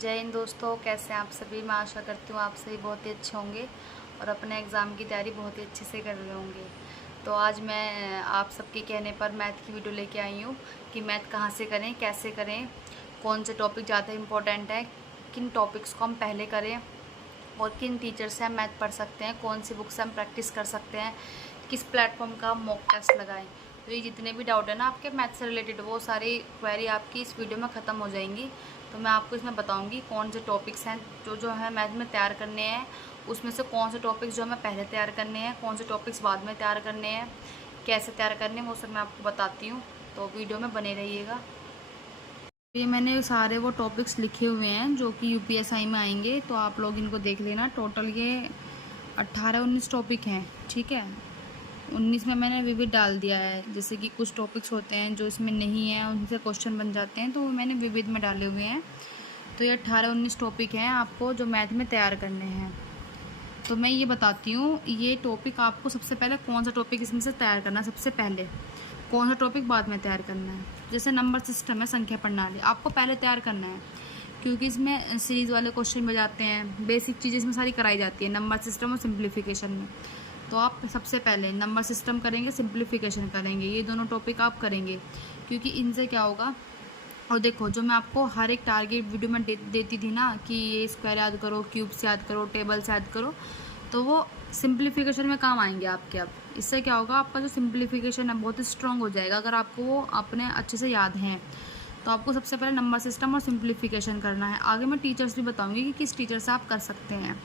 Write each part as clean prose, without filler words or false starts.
जय हिंद दोस्तों, कैसे हैं आप सभी। मैं आशा करती हूँ आप सभी बहुत ही अच्छे होंगे और अपने एग्ज़ाम की तैयारी बहुत ही अच्छे से कर रहे होंगे। तो आज मैं आप सबके कहने पर मैथ की वीडियो लेके आई हूँ कि मैथ कहाँ से करें, कैसे करें, कौन से टॉपिक ज़्यादा इम्पोर्टेंट है, किन टॉपिक्स को हम पहले करें और किन टीचर से हम मैथ पढ़ सकते हैं, कौन सी बुक से हम प्रैक्टिस कर सकते हैं, किस प्लेटफॉर्म का मॉक टेस्ट लगाएं। तो ये जितने भी डाउट है ना आपके मैथ से रिलेटेड, वो सारी क्वेरी आपकी इस वीडियो में ख़त्म हो जाएंगी। तो मैं आपको इसमें बताऊंगी कौन से टॉपिक्स हैं जो है मैथ में तैयार करने हैं, उसमें से कौन से टॉपिक्स जो हमें पहले तैयार करने हैं, कौन से टॉपिक्स बाद में तैयार करने हैं, कैसे तैयार करने हैं, वो सब मैं आपको बताती हूँ। तो वीडियो में बने रहिएगा। ये मैंने सारे वो टॉपिक्स लिखे हुए हैं जो कि यूपीएसआई में आएंगे, तो आप लोग इनको देख लेना। टोटल ये 18-19 टॉपिक हैं, ठीक है। 19 में मैंने विविध डाल दिया है, जैसे कि कुछ टॉपिक्स होते हैं जो इसमें नहीं है, उनसे क्वेश्चन बन जाते हैं, तो वो मैंने विविध में डाले हुए हैं। तो ये 18-19 टॉपिक हैं आपको जो मैथ में तैयार करने हैं। तो मैं ये बताती हूँ, ये टॉपिक आपको सबसे पहले कौन सा टॉपिक इसमें से तैयार करना है, सबसे पहले कौन सा टॉपिक बाद में तैयार करना है। जैसे नंबर सिस्टम है, संख्या प्रणाली, आपको पहले तैयार करना है क्योंकि इसमें सीरीज़ वाले क्वेश्चन में जाते हैं, बेसिक चीज़ें इसमें सारी कराई जाती है नंबर सिस्टम और सिंप्लीफिकेशन में। तो आप सबसे पहले नंबर सिस्टम करेंगे, सिंप्लीफिकेशन करेंगे, ये दोनों टॉपिक आप करेंगे क्योंकि इनसे क्या होगा। और देखो, जो मैं आपको हर एक टारगेट वीडियो में देती थी ना कि ये स्क्वायर याद करो, क्यूब्स याद करो, टेबल्स याद करो, तो वो सिंप्लीफिकेशन में काम आएंगे आपके। अब इससे क्या होगा, आपका जो सिंप्लीफिकेशन है बहुत ही स्ट्रॉन्ग हो जाएगा अगर आपको वो अपने अच्छे से याद हैं। तो आपको सबसे पहले नंबर सिस्टम और सिंप्लीफिकेशन करना है। आगे मैं टीचर्स भी बताऊंगी कि किस टीचर से आप कर सकते हैं।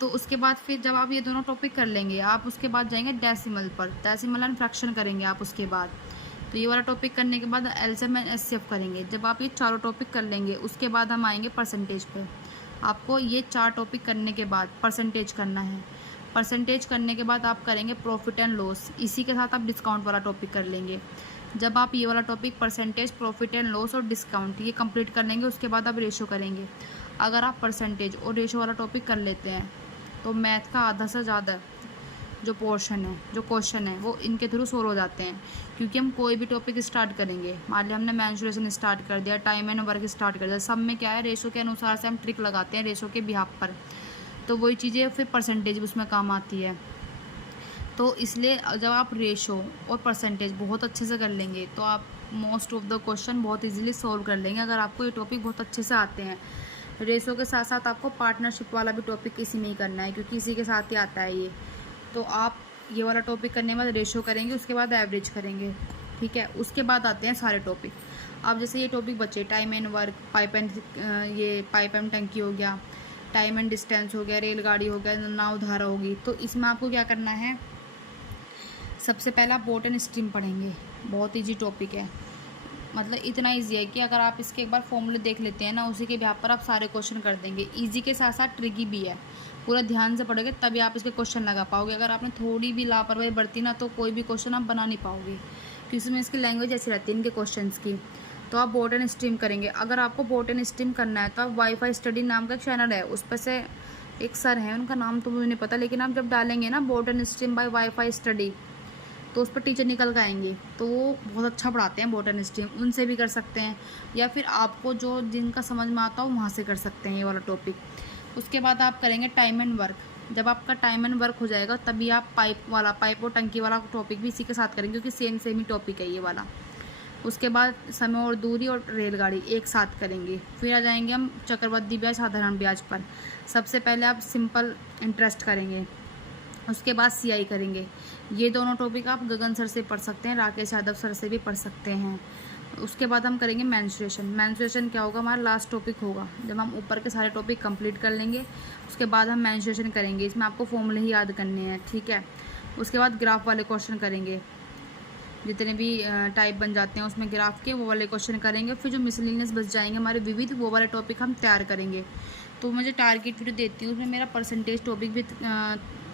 तो उसके बाद फिर जब आप ये दोनों टॉपिक कर लेंगे, आप उसके बाद जाएंगे डेसिमल पर, डेसिमल एंड फ्रैक्शन करेंगे आप उसके बाद। तो ये वाला टॉपिक करने के बाद एलसीएम एंड एचसीएफ करेंगे। जब आप ये चारों टॉपिक कर लेंगे, उसके बाद हम आएंगे परसेंटेज पे। आपको ये 4 टॉपिक करने के बाद परसेंटेज करना है। परसेंटेज करने के बाद आप करेंगे प्रॉफिट एंड लॉस, इसी के साथ आप डिस्काउंट वाला टॉपिक कर लेंगे। जब आप ये वाला topic percentage, profit and loss और डिस्काउंट ये कंप्लीट कर लेंगे, उसके बाद आप रेशो करेंगे। अगर आप परसेंटेज और रेशो वाला टॉपिक कर लेते हैं तो मैथ का आधा से ज़्यादा जो पोर्शन है, जो क्वेश्चन है, वो इनके थ्रू सोल्व हो जाते हैं। क्योंकि हम कोई भी टॉपिक स्टार्ट करेंगे, मान लिया हमने मेंसुरेशन स्टार्ट कर दिया, टाइम एंड वर्क स्टार्ट कर दिया, सब में क्या है, रेशो के अनुसार से हम ट्रिक लगाते हैं, रेशो के बिहाफ पर। तो वही चीज़ें फिर परसेंटेज उसमें काम आती है। तो इसलिए जब आप रेशो और परसेंटेज बहुत अच्छे से कर लेंगे तो आप मोस्ट ऑफ द क्वेश्चन बहुत इजीली सॉल्व कर लेंगे, अगर आपको ये टॉपिक बहुत अच्छे से आते हैं। रेशो के साथ साथ आपको पार्टनरशिप वाला भी टॉपिक इसी में ही करना है क्योंकि इसी के साथ ही आता है ये। तो आप ये वाला टॉपिक करने के बाद रेशो करेंगे, उसके बाद एवरेज करेंगे, ठीक है। उसके बाद आते हैं सारे टॉपिक। अब जैसे ये टॉपिक बचे time and work, pipe and टंकी हो गया, टाइम एंड डिस्टेंस हो गया, रेलगाड़ी हो गया, नाव धारा होगी। तो इसमें आपको क्या करना है, सबसे पहला बोट एंड स्ट्रीम पढ़ेंगे। बहुत ईजी टॉपिक है, मतलब इतना इजी है कि अगर आप इसके एक बार फॉर्मूले देख लेते हैं ना, उसी के बिहाफ पर आप सारे क्वेश्चन कर देंगे। इजी के साथ साथ ट्रिकी भी है, पूरा ध्यान से पढ़ोगे तभी आप इसके क्वेश्चन लगा पाओगे। अगर आपने थोड़ी भी लापरवाही बरती ना तो कोई भी क्वेश्चन आप बना नहीं पाओगे क्योंकि इसमें इसकी लैंग्वेज ऐसी रहती है इनके क्वेश्चन की। तो आप बोट एंड स्ट्रीम करेंगे। अगर आपको बोट एंड स्ट्रीम करना है तो आप वाईफाई स्टडी नाम का एक चैनल है, उस पर से एक सर है, उनका नाम तो मुझे नहीं पता, लेकिन आप जब डालेंगे ना boat and stream by wifi study तो उस पर टीचर निकल के आएंगे। तो वो बहुत अच्छा पढ़ाते हैं बोट एंड स्ट्रीम, उनसे भी कर सकते हैं, या फिर आपको जो जिनका समझ में आता हो वहाँ से कर सकते हैं ये वाला टॉपिक। उसके बाद आप करेंगे टाइम एंड वर्क। जब आपका टाइम एंड वर्क हो जाएगा तभी आप पाइप और टंकी वाला टॉपिक भी इसी के साथ करेंगे क्योंकि सेम ही टॉपिक है ये वाला। उसके बाद समय और दूरी और रेलगाड़ी एक साथ करेंगे। फिर आ जाएंगे हम चक्रवृद्धि ब्याज, साधारण ब्याज पर। सबसे पहले आप सिंपल इंटरेस्ट करेंगे, उसके बाद सीआई करेंगे। ये दोनों टॉपिक आप गगन सर से पढ़ सकते हैं, राकेश यादव सर से भी पढ़ सकते हैं। उसके बाद हम करेंगे मेंस्ट्रुएशन। मेंस्ट्रुएशन क्या होगा, हमारा लास्ट टॉपिक होगा। जब हम ऊपर के सारे टॉपिक कंप्लीट कर लेंगे उसके बाद हम मेंस्ट्रुएशन करेंगे। इसमें आपको फॉर्मूले ही याद करने हैं, ठीक है। उसके बाद ग्राफ वाले क्वेश्चन करेंगे, जितने भी टाइप बन जाते हैं उसमें ग्राफ के, वो वाले क्वेश्चन करेंगे। फिर जो मिसलिनियस बच जाएंगे हमारे विविध, वो वाले टॉपिक हम तैयार करेंगे। तो मुझे टारगेट वीडियो देती हूँ, उसमें मेरा परसेंटेज टॉपिक भी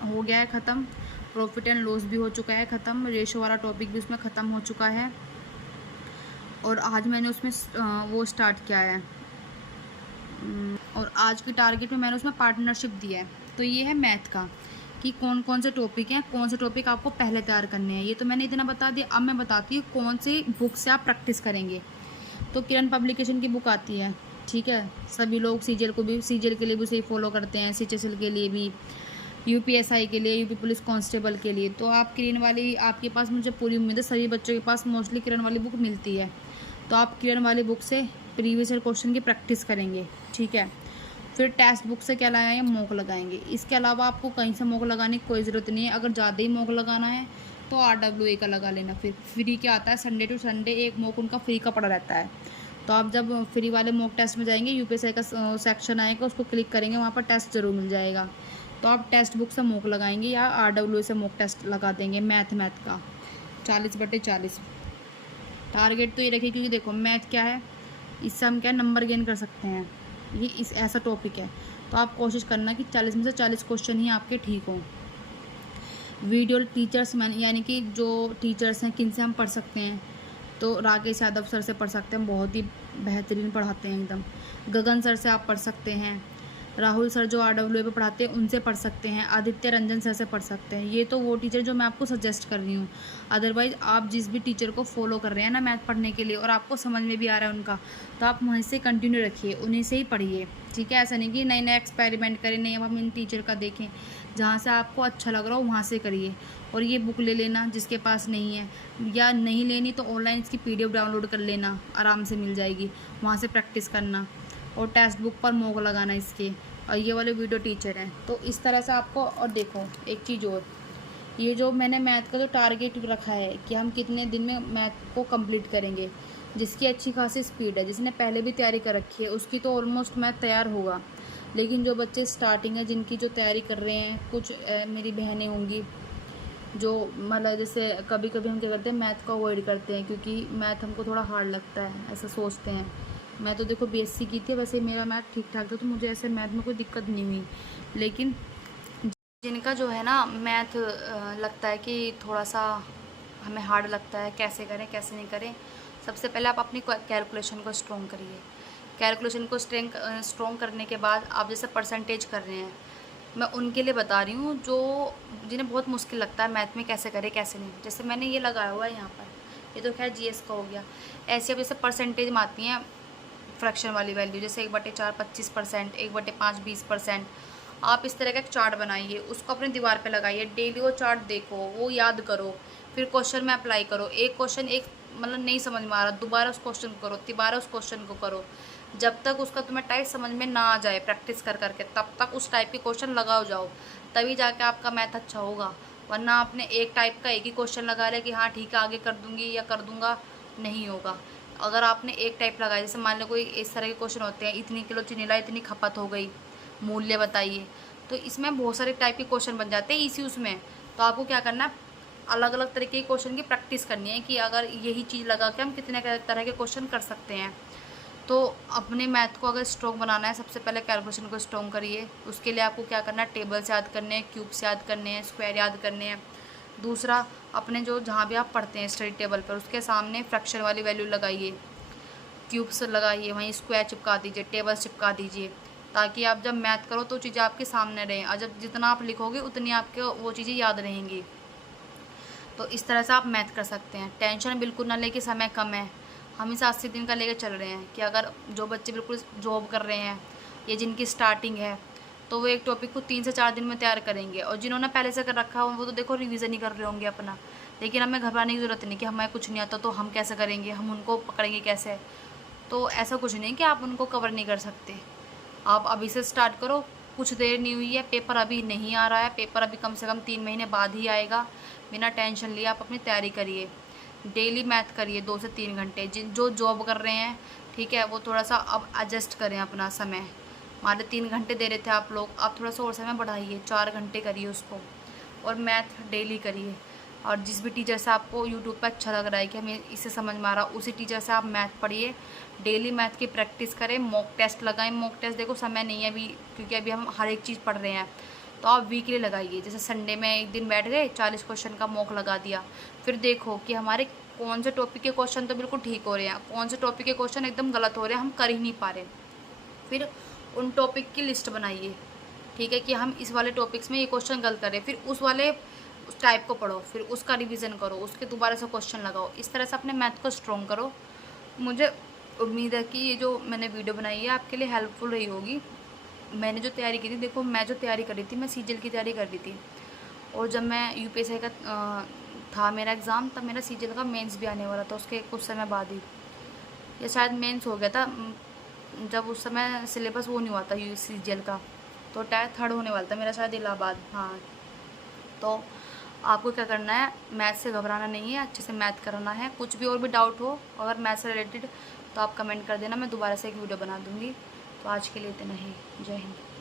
हो गया है ख़त्म, प्रॉफिट एंड लॉस भी हो चुका है ख़त्म, रेशो वाला टॉपिक भी उसमें ख़त्म हो चुका है। और आज मैंने उसमें वो स्टार्ट किया है, और आज की टारगेट में मैंने उसमें पार्टनरशिप दिया है। तो ये है मैथ का कि कौन कौन से टॉपिक हैं, कौन से टॉपिक आपको पहले तैयार करने हैं। ये तो मैंने इतना बता दिया। अब मैं बताती हूँ कौन सी बुक से आप प्रैक्टिस करेंगे। तो किरण पब्लिकेशन की बुक आती है, ठीक है। सभी लोग सीजीएल के लिए भी उसे फॉलो करते हैं, सीएचएसएल के लिए भी, यूपीएसआई के लिए, यूपी पुलिस कांस्टेबल के लिए। तो आप किरण वाली, आपके पास मुझे पूरी उम्मीद है सभी बच्चों के पास मोस्टली किरण वाली बुक मिलती है। तो आप किरण वाली बुक से प्रीवियस ईयर क्वेश्चन की प्रैक्टिस करेंगे, ठीक है। फिर टेक्स्ट बुक से क्या लगाएंगे, मॉक लगाएंगे। इसके अलावा आपको कहीं से मॉक लगाने की कोई ज़रूरत नहीं है। अगर ज़्यादा ही मॉक लगाना है तो RWA का लगा लेना। फिर फ्री क्या आता है, संडे टू संडे एक मॉक उनका फ्री का पड़ा रहता है। तो आप जब फ्री वाले मॉक टेस्ट में जाएंगे, यूपीएसआई का सेक्शन आएगा, उसको क्लिक करेंगे, वहाँ पर टेस्ट ज़रूर मिल जाएगा। तो आप टेक्स्ट बुक से मॉक लगाएंगे या RWA से मॉक टेस्ट लगा देंगे मैथ का 40/40। टारगेट तो ये रखिए, क्योंकि देखो मैथ क्या है, इससे हम क्या नंबर गेन कर सकते हैं, ये इस ऐसा टॉपिक है। तो आप कोशिश करना कि 40 में से 40 क्वेश्चन ही आपके ठीक हों। वीडियो टीचर्स यानी कि जो टीचर्स हैं किन से हम पढ़ सकते हैं, तो राकेश यादव सर से पढ़ सकते हैं, बहुत ही बेहतरीन पढ़ाते हैं एकदम। गगन सर से आप पढ़ सकते हैं, राहुल सर जो RWA पे पढ़ाते हैं उनसे पढ़ सकते हैं, आदित्य रंजन सर से पढ़ सकते हैं। ये तो वो टीचर जो मैं आपको सजेस्ट कर रही हूँ। अदरवाइज़ आप जिस भी टीचर को फॉलो कर रहे हैं ना मैथ पढ़ने के लिए, और आपको समझ में भी आ रहा है उनका, तो आप वहीं से कंटिन्यू रखिए, उन्हीं से ही पढ़िए, ठीक है। ऐसा नहीं कि नए नए एक्सपेरिमेंट करें, नहीं अब हम इन टीचर का देखें। जहाँ से आपको अच्छा लग रहा हो वहाँ से करिए। और ये बुक ले लेना जिसके पास नहीं है, या नहीं लेनी तो ऑनलाइन इसकी PDF डाउनलोड कर लेना, आराम से मिल जाएगी, वहाँ से प्रैक्टिस करना और टेक्स्ट बुक पर मॉक लगाना इसके। और ये वाले वीडियो टीचर हैं। तो इस तरह से आपको, और देखो एक चीज़ और, ये जो मैंने मैथ का जो टारगेट रखा है कि हम कितने दिन में मैथ को कंप्लीट करेंगे, जिसकी अच्छी खासी स्पीड है, जिसने पहले भी तैयारी कर रखी है, उसकी तो ऑलमोस्ट मैथ तैयार होगा। लेकिन जो बच्चे स्टार्टिंग है, जिनकी जो तैयारी कर रहे हैं, कुछ मेरी बहनें होंगी जो मतलब जैसे कभी कभी हम क्या करते हैं, मैथ को अवॉइड करते हैं, क्योंकि मैथ हमको थोड़ा हार्ड लगता है, ऐसा सोचते हैं। मैं तो देखो BSc की थी, वैसे मेरा मैथ ठीक ठाक था, तो मुझे ऐसे मैथ में कोई दिक्कत नहीं हुई। लेकिन जिनका जो है ना मैथ लगता है कि थोड़ा सा हमें हार्ड लगता है, कैसे करें कैसे नहीं करें, सबसे पहले आप अपनी कैलकुलेशन को स्ट्रॉन्ग करिए। कैलकुलेशन को स्ट्रॉन्ग करने के बाद आप जैसे परसेंटेज कर रहे हैं, मैं उनके लिए बता रही हूँ जो जिन्हें बहुत मुश्किल लगता है मैथ में कैसे करें कैसे नहीं। जैसे मैंने ये लगाया हुआ है यहाँ पर, ये तो खैर GS का हो गया। ऐसे अब जैसे परसेंटेज में आती हैं फ्रैक्शन वाली वैल्यू, जैसे 1/4 25%, 1/5 20%। आप इस तरह का एक चार्ट बनाइए, उसको अपनी दीवार पे लगाइए, डेली वो चार्ट देखो, वो याद करो, फिर क्वेश्चन में अप्लाई करो। एक क्वेश्चन एक मतलब नहीं समझ में आ रहा, दोबारा उस क्वेश्चन को करो, तिबारा उस क्वेश्चन को करो, जब तक उसका तुम्हें टाइप समझ में ना आ जाए प्रैक्टिस कर करके, तब तक उस टाइप के क्वेश्चन लगाओ जाओ, तभी जाके आपका मैथ अच्छा होगा। वरना आपने एक टाइप का एक ही क्वेश्चन लगा लिया कि हाँ ठीक है आगे कर दूंगी या कर दूंगा, नहीं होगा। अगर आपने एक टाइप लगाया, जैसे मान लो कोई इस तरह के क्वेश्चन होते हैं, इतनी किलो चीनीला इतनी खपत हो गई, मूल्य बताइए, तो इसमें बहुत सारे टाइप के क्वेश्चन बन जाते हैं इसी उसमें। तो आपको क्या करना है, अलग अलग तरीके के क्वेश्चन की प्रैक्टिस करनी है कि अगर यही चीज़ लगा के हम कितने तरह के क्वेश्चन कर सकते हैं। तो अपने मैथ को अगर स्ट्रॉन्ग बनाना है, सबसे पहले कैलकुलेशन को स्ट्रॉन्ग करिए। उसके लिए आपको क्या करना है, टेबल्स याद करने हैं, क्यूब्स याद करने हैं, स्क्वायर याद करने हैं। दूसरा, अपने जो जहाँ भी आप पढ़ते हैं स्टडी टेबल पर, उसके सामने फ्रैक्शन वाली वैल्यू लगाइए, क्यूब्स लगाइए, वहीं स्क्वायर चिपका दीजिए, टेबल्स चिपका दीजिए, ताकि आप जब मैथ करो तो चीज़ें आपके सामने रहें, और जब जितना आप लिखोगे उतनी आपके वो चीज़ें याद रहेंगी। तो इस तरह से आप मैथ कर सकते हैं। टेंशन बिल्कुल ना लेके, समय कम है, हम इस 80 दिन का लेकर चल रहे हैं कि अगर जो बच्चे बिल्कुल जॉब कर रहे हैं या जिनकी स्टार्टिंग है, तो वो एक टॉपिक को 3 से 4 दिन में तैयार करेंगे, और जिन्होंने पहले से कर रखा है वो तो देखो रिवीजन ही कर रहे होंगे अपना। लेकिन हमें घबराने की ज़रूरत नहीं कि हमें कुछ नहीं आता तो हम कैसे करेंगे, हम उनको पकड़ेंगे कैसे। तो ऐसा कुछ नहीं कि आप उनको कवर नहीं कर सकते, आप अभी से स्टार्ट करो। कुछ देर नहीं हुई है, पेपर अभी नहीं आ रहा है, पेपर अभी कम से कम 3 महीने बाद ही आएगा। बिना टेंशन लिए आप अपनी तैयारी करिए, डेली मैथ करिए 2 से 3 घंटे। जो जॉब कर रहे हैं, ठीक है, वो थोड़ा सा अब एडजस्ट करें अपना समय। मान लो 3 घंटे दे रहे थे आप लोग, आप थोड़ा सा और समय बढ़ाइए, 4 घंटे करिए उसको, और मैथ डेली करिए। और जिस भी टीचर से आपको यूट्यूब पर अच्छा लग रहा है कि हमें इससे समझ में आ रहा, उसी टीचर से आप मैथ पढ़िए, डेली मैथ की प्रैक्टिस करें, मॉक टेस्ट लगाएं। मॉक टेस्ट देखो समय नहीं है अभी, क्योंकि अभी हम हर एक चीज़ पढ़ रहे हैं, तो आप वीकली लगाइए। जैसे संडे में एक दिन बैठ गए, 40 क्वेश्चन का मॉक लगा दिया, फिर देखो कि हमारे कौन से टॉपिक के क्वेश्चन तो बिल्कुल ठीक हो रहे हैं, कौन से टॉपिक के क्वेश्चन एकदम गलत हो रहे हैं, हम कर ही नहीं पा रहे। फिर उन टॉपिक की लिस्ट बनाइए, ठीक है, कि हम इस वाले टॉपिक्स में ये क्वेश्चन गलत करें, फिर उस वाले उस टाइप को पढ़ो, फिर उसका रिवीजन करो, उसके दोबारा से क्वेश्चन लगाओ। इस तरह से अपने मैथ को स्ट्रॉन्ग करो। मुझे उम्मीद है कि ये जो मैंने वीडियो बनाई है आपके लिए हेल्पफुल रही होगी। मैंने जो तैयारी की थी, देखो मैं जो तैयारी कर रही थी, मैं सीजीएल की तैयारी कर रही थी, और जब मैं यूपीएससी का था मेरा एग्ज़ाम, तब मेरा सीजीएल का मेंस भी आने वाला था उसके कुछ समय बाद ही, या शायद मेंस हो गया था जब उस समय सिलेबस वो नहीं हुआ था यू सीजीएल का, तो टायर थर्ड होने वाला था मेरा शायद इलाहाबाद। हाँ, तो आपको क्या करना है, मैथ से घबराना नहीं है, अच्छे से मैथ करना है। कुछ भी और भी डाउट हो अगर मैथ से रिलेटेड तो आप कमेंट कर देना, मैं दोबारा से एक वीडियो बना दूँगी। तो आज के लिए इतना ही। जय हिंद।